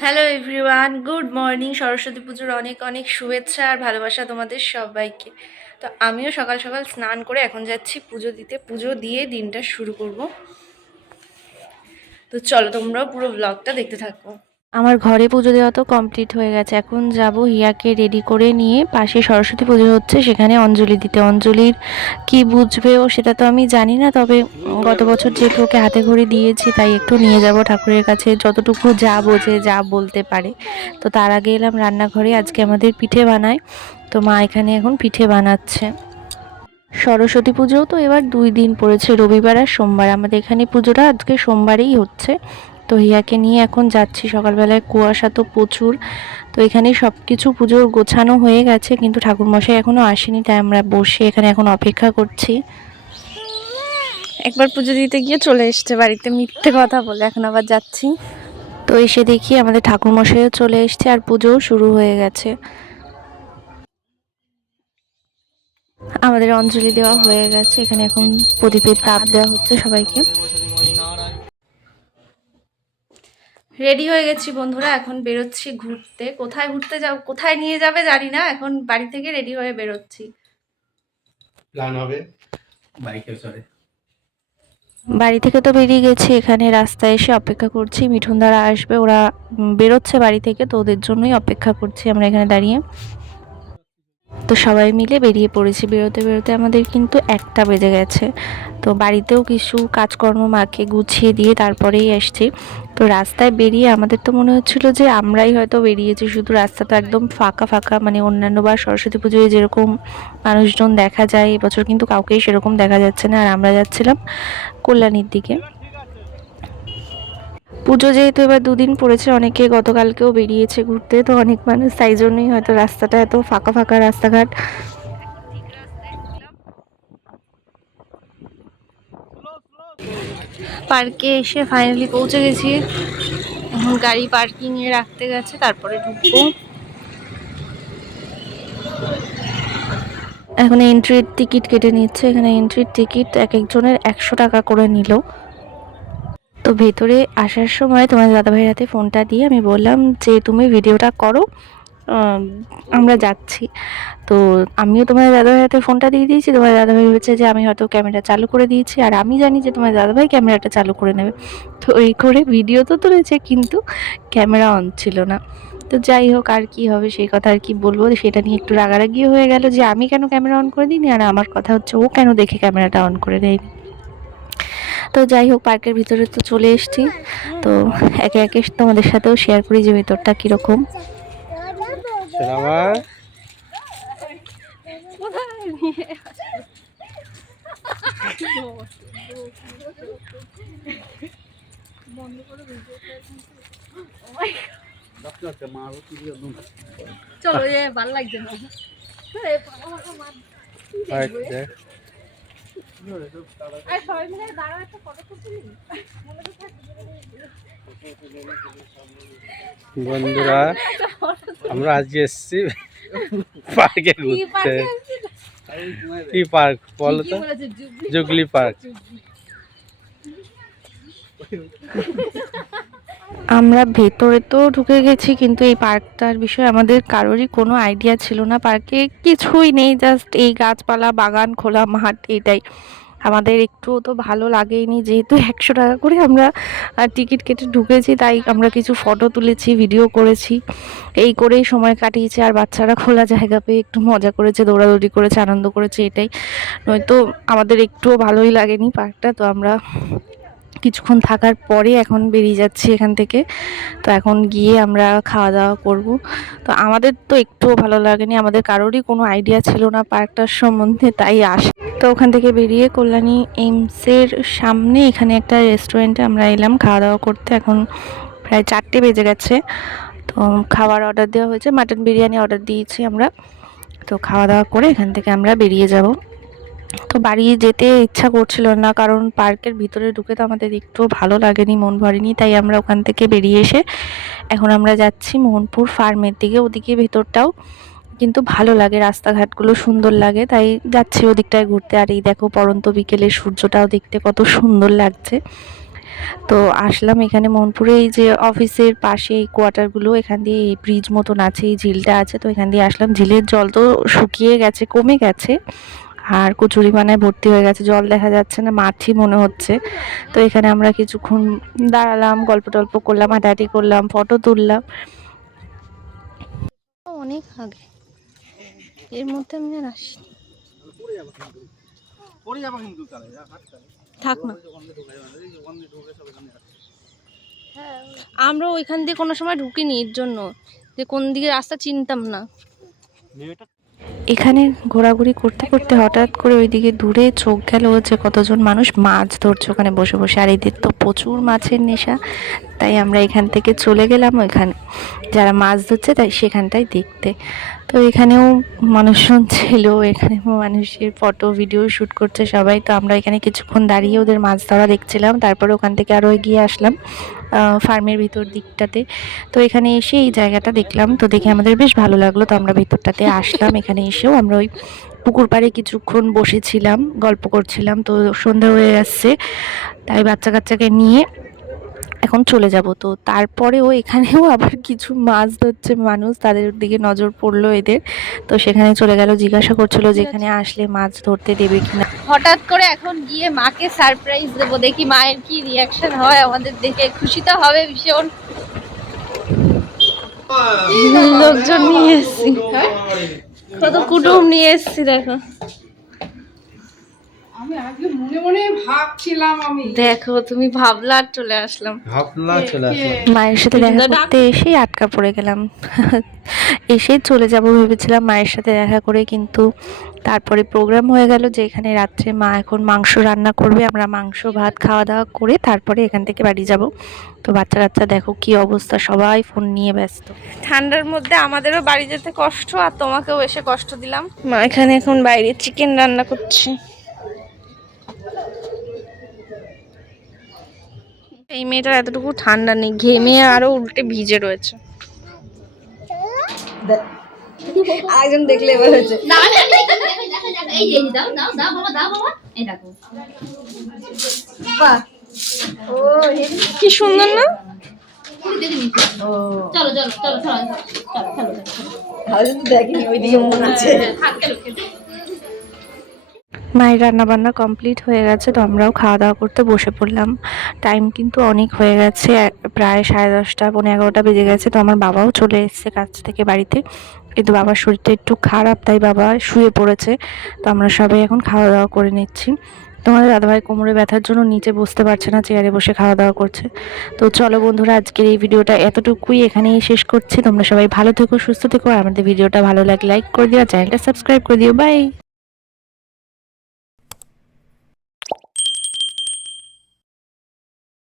Hello everyone good morning Saraswati পুজোর অনেক অনেক শুভেচ্ছা আর ভালোবাসা তোমাদের সবাইকে। তো আমিও সকাল সকাল স্নান করে এখন যাচ্ছি পুজো দিতে। পুজো দিয়ে দিনটা শুরু করব। তো চলো তোমরাও পুরো ব্লগটা দেখতে থাকো। আমার ঘরে পুজো দেওয়া তো কমপ্লিট হয়ে গেছে। এখন যাব হিয়াকে রেডি করে নিয়ে পাশে সরস্বতী পুজো হচ্ছে, সেখানে অঞ্জলি দিতে। অঞ্জলির কি বুঝবে ও সেটা তো আমি জানি না, তবে গত বছর যেহেতু ওকে হাতে ঘড়ি দিয়েছি, তাই একটু নিয়ে যাব ঠাকুরের কাছে। যতটুকু যা বোঝে, যা বলতে পারে। তো তার আগে এলাম রান্নাঘরে, আজকে আমাদের পিঠে বানায়। তো মা এখানে এখন পিঠে বানাচ্ছে। সরস্বতী পুজোও তো এবার দুই দিন পড়েছে, রবিবার আর সোমবার। আমাদের এখানে পুজোটা আজকে সোমবারেই হচ্ছে। তো হিয়াকে নিয়ে এখন যাচ্ছি। সকালবেলায় কুয়াশা তো প্রচুর। তো এখানে সব কিছু পুজোর গোছানো হয়ে গেছে কিন্তু ঠাকুরমশাই এখনও আসেনি তাই আমরা বসে এখানে এখন অপেক্ষা করছি। একবার পুজো দিতে গিয়ে চলে এসছে বাড়িতে মিথ্যে কথা বলে এখন আবার যাচ্ছি। তো এসে দেখি আমাদের ঠাকুরমশাইও চলে এসছে আর পুজোও শুরু হয়ে গেছে। আমাদের অঞ্জলি দেওয়া হয়ে গেছে এখানে এখন প্রদীপের তাপ দেওয়া হচ্ছে সবাইকে। রেডি হয়ে গেছি বন্ধুরা এখন বেরোচ্ছি ঘুরতে। কোথায় ঘুরতে যাব কোথায় নিয়ে যাবে জানি না এখন বাড়ি থেকে রেডি হয়ে বেরোচ্ছি। প্ল্যান হবে? বাইকে চড়ে বাড়ি থেকে তো বেরিয়ে গেছি এখানে রাস্তায় এসে অপেক্ষা করছি মিঠুন দ্বারা আসবে ওরা বেরোচ্ছে বাড়ি থেকে তো ওদের জন্যই অপেক্ষা করছি আমরা এখানে দাঁড়িয়ে। তো সবাই মিলে বেরিয়ে পড়েছি। বেরোতে বেরোতে আমাদের কিন্তু একটা বেজে গেছে। তো বাড়িতেও কিছু কাজকর্ম মাকে গুছিয়ে দিয়ে তারপরেই আসছি। তো রাস্তায় বেরিয়ে আমাদের তো মনে হচ্ছিল যে আমরাই হয়তো বেরিয়েছি, শুধু রাস্তা তো একদম ফাঁকা ফাঁকা মানে অন্যান্য বা সরস্বতী পুজোয় যেরকম মানুষজন দেখা যায়, এবছর কিন্তু কাউকেই সেরকম দেখা যাচ্ছে না। আর আমরা যাচ্ছিলাম কল্যাণীর দিকে। পুজো যেহেতু এবার দুদিন পড়েছে, অনেকে গতকালকেও বেরিয়েছে ঘুরতে, তো অনেক মানুষ তাই জন্যই হয়তো রাস্তাটা এত ফাঁকা ফাঁকা রাস্তাঘাট। পার্কে এসে ফাইনালি পৌঁছে গেছি। এখন গাড়ি পার্কিং এ রাখতে গেছে, তারপরে ঢুকবো। এখন এন্ট্রির টিকিট কেটে নিচ্ছে, এখানে এন্ট্রির টিকিট এক একজনের একশো টাকা করে নিল। তো ভেতরে আসার সময় তোমার দাদাভাইয়ের হাতে ফোনটা দিয়ে আমি বললাম যে, তুমি ভিডিওটা করো আমরা যাচ্ছি। তো আমিও তোমার দাদাভাইয়ের হাতে ফোনটা দিয়ে দিয়েছি। তোমার দাদাভাই ভেবেছে যে, আমি হয়তো ক্যামেরা চালু করে দিয়েছি। আর আমি জানি যে, তোমার দাদাভাই ক্যামেরাটা চালু করে নেবে। তো এই করে ভিডিও তো তুলেছে, কিন্তু ক্যামেরা অন ছিল না। তো যাই হোক, আর কি হবে, সেই কথা আর কি বলব। সেটা নিয়ে একটু রাগারাগিও হয়ে গেল যে, আমি কেন ক্যামেরা অন করে দিইনি? আর আমার কথা হচ্ছে, ও কেন দেখে ক্যামেরাটা অন করে দেয়নি? তো যাই হোক পার্কের ভিতরে তো চলে এসেছি। তো একে একে তোমাদের সাথেও শেয়ার করি যে ভেতরটা কীরকম। চলো এ ভালো লাগছে না। বন্ধুরা আমরা আজকে এসেছি পার্কে ঘুরতে। কি পার্ক বলো তো? জুগলি পার্ক। আমরা ভেতরে তো ঢুকে গেছি, কিন্তু এই পার্কটার বিষয়ে আমাদের কারোরই কোনো আইডিয়া ছিল না। পার্কে কিছুই নেই, জাস্ট এই গাছপালা, বাগান, খোলা মাঠ, এটাই। আমাদের একটুও তো ভালো লাগেইনি, যেহেতু একশো টাকা করে আমরা টিকিট কেটে ঢুকেছি, তাই আমরা কিছু ফটো তুলেছি, ভিডিও করেছি। এই করেই সময় কাটিয়েছি, আর বাচ্চারা খোলা জায়গা পেয়ে একটু মজা করেছে, দৌড়াদৌড়ি করেছে, আনন্দ করেছে, এটাই। নয়তো আমাদের একটুও ভালোই লাগেনি পার্কটা, তো আমরা কিছুক্ষণ থাকার পরে এখন বেরিয়ে যাচ্ছি এখান থেকে। তো এখন গিয়ে আমরা খাওয়া দাওয়া করব। তো আমাদের তো একটুও ভালো লাগেনি, আমাদের কারোরই কোনো আইডিয়া ছিল না পার্কটার সম্বন্ধে, তাই আস তো ওখান থেকে বেরিয়ে কল্যাণী এইমসের সামনে এখানে একটা রেস্টুরেন্টে আমরা এলাম খাওয়া দাওয়া করতে। এখন প্রায় চারটে বেজে গেছে। তো খাবার অর্ডার দেওয়া হয়েছে, মাটন বিরিয়ানি অর্ডার দিয়েছি আমরা। তো খাওয়া দাওয়া করে এখান থেকে আমরা বেরিয়ে যাব। তো বাড়ি যেতে ইচ্ছা করছিল না, কারণ পার্কের ভিতরে ঢুকে তো আমাদের একটু ভালো লাগেনি, মন ভরেনি, তাই আমরা ওখান থেকে বেরিয়ে এসে এখন আমরা যাচ্ছি মোহনপুর ফার্মের দিকে, ওদিকে ভেতরটাও কিন্তু ভালো লাগে, রাস্তাঘাটগুলো সুন্দর লাগে, তাই যাচ্ছি ওদিকটায় ঘুরতে, আর এই দেখো পরন্ত বিকেলে সূর্যটাও দেখতে কত সুন্দর লাগছে। তো আসলাম এখানে মোহনপুরে, এই যে অফিসের পাশে এই কোয়ার্টারগুলো, এখান দিয়ে এই ব্রিজ মতন আছে, এই ঝিলটা আছে, তো এখান দিয়ে আসলাম, ঝিলের জল তো শুকিয়ে গেছে, কমে গেছে আর কচুরি পানায় ভর্তি হয়ে গেছে জল দেখা যাচ্ছে না মাঠই মনে হচ্ছে। তো এখানে আমরা কিছুক্ষণ দাঁড়ালাম গল্প টল্প করলাম হাঁটাহাঁটি করলাম ফটো তুললাম। অনেক আগে। এর মধ্যে আমি আর আসি থাক না। আমরা ওইখান দিয়ে কোনো সময় ঢুকিনি এর জন্য। যে কোন দিকে রাস্তা চিনতাম না। এখানে ঘোরাঘুরি করতে করতে হঠাৎ করে ওইদিকে দূরে চোখ গেল যে কতজন মানুষ মাছ ধরছে ওখানে বসে বসে। আর এদের তো প্রচুর মাছের নেশা। তাই আমরা এখান থেকে চলে গেলাম ওইখানে। যারা মাছ ধরছে তাই সেখানটাই দেখতে। তো এখানেও মানুষজন ছিল, এখানে মানুষের ফটো ভিডিও শ্যুট করছে সবাই। তো আমরা এখানে কিছুক্ষণ দাঁড়িয়ে ওদের মাছ ধরা দেখছিলাম, তারপরে ওখান থেকে আরও এগিয়ে আসলাম ফার্মের ভিতর দিকটাতে। তো এখানে এসে এই জায়গাটা দেখলাম, তো দেখে আমাদের বেশ ভালো লাগল। তো আমরা ভিতরটাতে আসলাম, এখানে এসেও আমরা ওই পুকুর পাড়ে কিছুক্ষণ বসেছিলাম, গল্প করছিলাম। তো সন্ধ্যা হয়ে আসছে, তাই বাচ্চা কাচ্চাকে নিয়ে এখন চলে যাব। তো তারপরেও এখানেও আবার কিছু মাছ ধরছে মানুষ তাদের দিকে নজর পড়ল এদের। তো সেখানে চলে গেল জিজ্ঞাসা করছিল যেখানে আসলে মাছ ধরতে দেবে কিনা। হঠাৎ করে এখন গিয়ে মাকে সারপ্রাইজ দেবো দেখি মায়ের কি রিয়াকশন হয় আমাদের দেখে খুশি তো হবে ভীষণ। লোকজন নিয়ে এসছি। কত কুটুম নিয়ে এসছি দেখো আমি আগে মনে মনে ভাবছিলাম আমি দেখো তুমি ভাবলা আর চলে আসলাম। ভাবনা চলে আসলো মায়ের সাথে দেখা করতে এসেই আটকা পড়ে গেলাম। এসে চলে যাব ভেবেছিলাম মায়ের সাথে দেখা করে কিন্তু তারপরে প্রোগ্রাম হয়ে গেল যে এখানে রাত্রে মা এখন মাংস রান্না করবে। আমরা মাংস ভাত খাওয়া দাওয়া করে তারপরে এখান থেকে বাড়ি যাব। তো বাচ্চা কাচ্চা দেখো কি অবস্থা সবাই ফোন নিয়ে ব্যস্ত। ঠান্ডার মধ্যে আমাদেরও বাড়ি যেতে কষ্ট আর তোমাকেও এসে কষ্ট দিলাম। মা এখানে এখন বাইরে চিকেন রান্না করছে। এই মেয়েটার এতটুকু ঠান্ডা নেই ঘেমে আরও উল্টে ভিজে রয়েছে। আরেকজন দেখলে এবার হয়েছে। না না না, দেখো, দেখো, দেখো, দেখো, এই যে, এই যে, দাও দাও দাও বাবা দাও বাবা এই দেখো ও কি সুন্দর না? চলো চলো চলো চলো চলো চলো দেখিনি ওইদিকে মন আছে খেতে মায়ের রান্না বান্না কমপ্লিট হয়ে গেছে তো আমরাও খাওয়া দাওয়া করতে বসে পড়লাম। টাইম কিন্তু অনেক হয়ে গেছে প্রায় সাড়ে দশটা পনেরো এগারোটা বেজে গেছে তো আমার বাবাও চলে এসেছে কাছ থেকে বাড়িতে। কিন্তু বাবার শরীরটা একটু খারাপ, তাই বাবা শুয়ে পড়েছে। তো আমরা সবাই এখন খাওয়া দাওয়া করে নিচ্ছি। তোমাদের দাদাভাই কোমরে ব্যথার জন্য নিচে বসতে পারছে না, চেয়ারে বসে খাওয়া দাওয়া করছে। তো চলো বন্ধুরা, আজকের এই ভিডিওটা এতটুকুই, এখানেই শেষ করছি। তোমরা সবাই ভালো থেকো, সুস্থ থেকো, আর আমাদের ভিডিওটা ভালো লাগে লাইক করে দিও চ্যানেলটা সাবস্ক্রাইব করে দিও। বাই